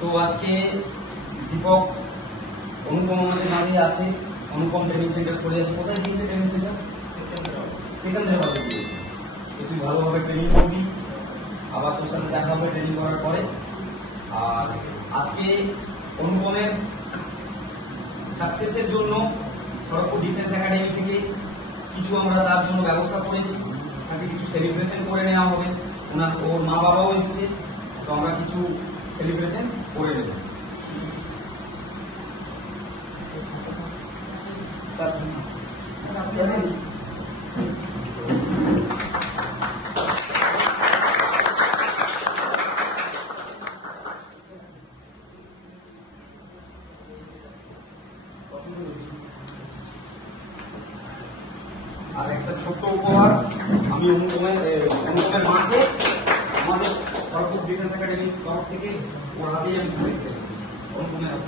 তো আজকে দীপক অনুপম আমাদের দাঁড়িয়ে আছে। অনুপম ট্রেনিং সেন্টার চলে আছে। কোথায় দিয়েছে ট্রেনিং সেন্টার? সেকেন্দ্রাবাদে দিয়েছে। তুই ভালোভাবে ট্রেনিং করবি, আবার তোর সাথে দেখা হবে ট্রেনিং করার পরে। আর আজকে অনুপমের সাকসেসের জন্য খড়গপুর ডিফেন্স একাডেমি থেকে কিছু আমরা তার জন্য ব্যবস্থা করেছি। তাকে কিছু সেলিব্রেশন করে নেওয়া হবে। ওর মা বাবাও এসছে, তো আমরা কিছু সেলিব্রেশন করে নেব। আর একটা ছোট্ট উপহার আমি অনুপমের মাকে আমাদের খড়গপুর ডিফেন্স একাডেমির তরফ থেকে ওর হাতেই আমি তুলে দিতে পেরেছি। অনুপমের হাতে